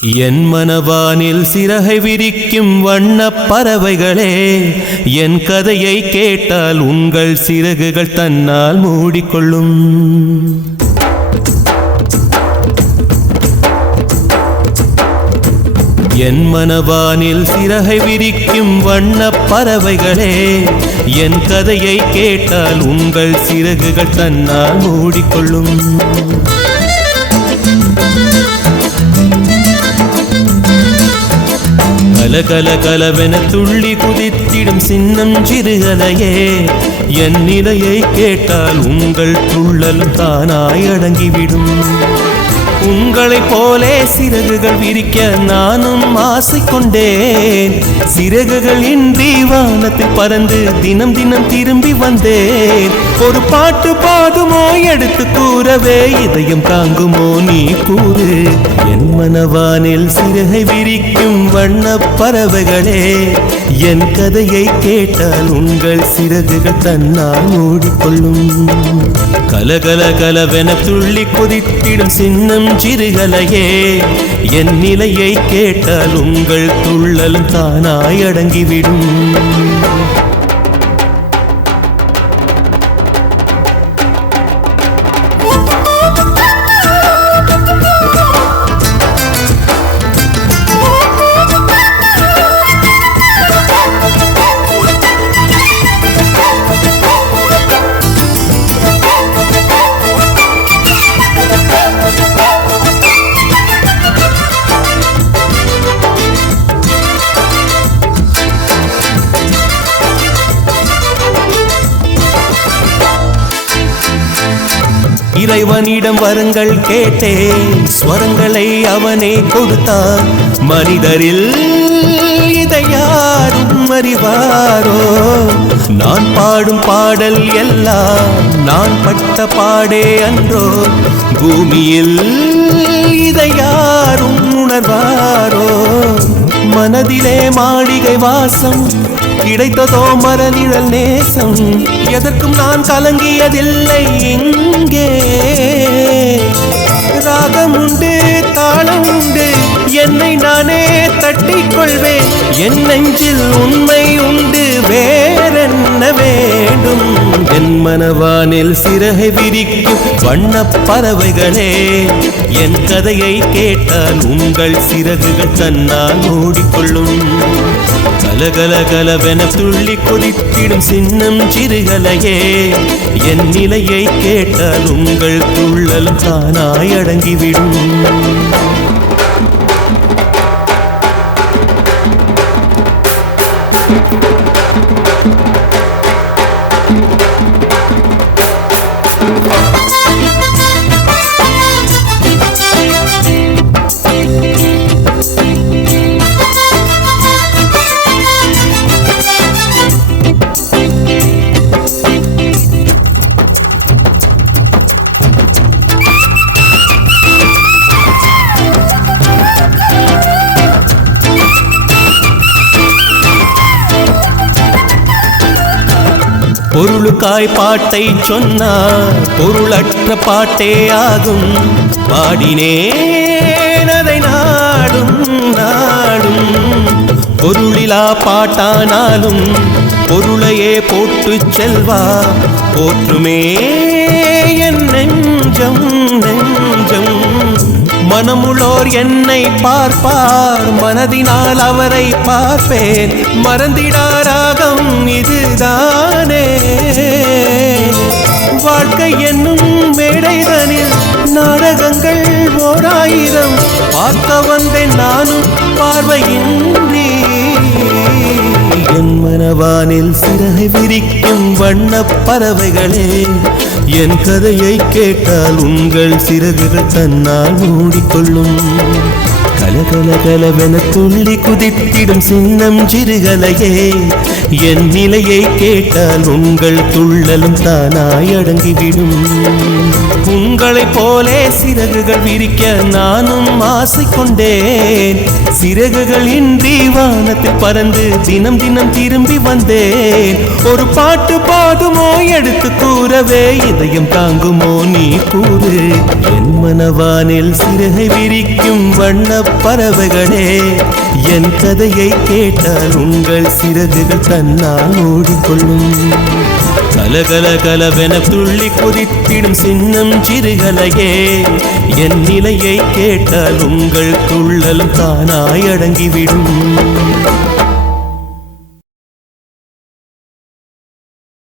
என் மனவானில் சிறகை விரிக்கும் வண்ணப் பறவைகளே, என் கதையை கேட்டால் உங்கள் சிறகுகள் தன்னால் மூடிக்கொள்ளும். என் மனவானில் சிறகை விரிக்கும் வண்ணப் பறவைகளே, என் கதையை கேட்டால் உங்கள் சிறகுகள் தன்னால் மூடிக்கொள்ளும். கலகல கலவென துள்ளி குதித்திடும் சின்னம் சிறுகலையே, என் நிலையை கேட்டால் உங்கள் துள்ளல் தானாய் அடங்கிவிடும். உங்களைப் போலே சிறகுகள் விரிக்க நானும் ஆசை கொண்டேன். சிறகுகள் இன்றி வானத்தில் பறந்து தினம் தினம் திரும்பி வந்தேன். ஒரு பாட்டு பாடுமோ எடுத்து கூறவே, இதயம் தாங்குமோ நீ கூறு. என் மனவானில் சிறகை விரிக்கும் வண்ணப் பறவைகளே, என் கதையை கேட்டால் உங்கள் சிறகுகள் தன்னால் மூடிக்கொள்ளும். கலகல கலவென துள்ளி கொதித்திடும் சின்னம் சிறுகலையே, என் நிலையை கேட்டால் உங்கள் துள்ளல் தானாய் அடங்கிவிடும். இறைவனிடம் வரங்கள் கேட்டேன், ஸ்வரங்களை அவனே கொடுத்தான். மனிதரில் இதை யாரும் அறிவாரோ? நான் பாடும் பாடல் எல்லாம் நான் பட்ட பாடே அன்றோ? பூமியில் இதை யாரும் உணர்வாரோ? மனதிலே மாளிகை வாசம், கிடைத்ததோ மரநிழல் நேசம். எதற்கும் நான் கலங்கியதில்லை இங்கே. ராகம் உண்டு, தாளம் உண்டு, என்னை நானே தட்டிக் கொள்வேன். என் நெஞ்சில் உண்மை உண்டு, வேறென்ன வேண்டும்? என் மனவானில் சிறகை விரிக்கும் வண்ணப் பறவைகளே, என் கதையை கேட்டால் உங்கள் சிறகுகள் தன்னால் மூடிக்கொள்ளும். கலகல கலவென துள்ளி கொதித்திடும் சின்னம் சிறுகலையே, என் நிலையை கேட்டால் உங்கள் துள்ளல் தானாய் அடங்கிவிடும். பொருளுக்காய் பாட்டை சொன்னார், பொருளற்ற பாட்டே ஆகும். பாடினேன் அதை நாடும் நாடும். பொருளிலா பாட்டானாலும் பொருளையே போட்டு செல்வா போற்றுமே என் நெஞ்சம் நெஞ்சம். மனமுள்ளோர் என்னை பார்ப்பார், மனதினால் அவரை பார்ப்பேன். மறந்திடாராகம் இதுதானே. வாழ்க்கை என்னும் மேடைதனில் நாடகங்கள் ஓராயிரம் பார்க்க வந்தேன் நானும் பார்வையின்றி. என் மனவானில் சிறகை விரிக்கும் வண்ணப் பறவைகளே, என் கதையை கேட்டால் உங்கள் சிறகுகள் தன்னால் மூடிக்கொள்ளும். கலகல கலவென துள்ளி குதித்திடும் சின்னம் சிறுகலையே, என் நிலையை கேட்டால் உங்கள் துள்ளலும் தானாய் அடங்கிவிடும். உங்களைப் போலே சிறகுகள் விரிக்க நானும் ஆசை கொண்டேன். சிறகுகள் இன்றி வானத்தில் பறந்து தினம் தினம் திரும்பி வந்தேன். ஒரு பாட்டு போதுமோ எடுத்து கூறவே இதயம் தாங்குமோ நீ கூறு என் மனவானில் சிறகை விரிக்கும் வண்ணப் பறவைகளே என் கதையை கேட்டால் உங்கள் சிறகுகள் தன்னால் மூடிக்கொள்ளும் கலகல கலவென துள்ளி குதித்திடும் சின்னம் சிறுகலையே என் நிலையை கேட்டால் உங்கள் துள்ளலும் தானாய் அடங்கிவிடும்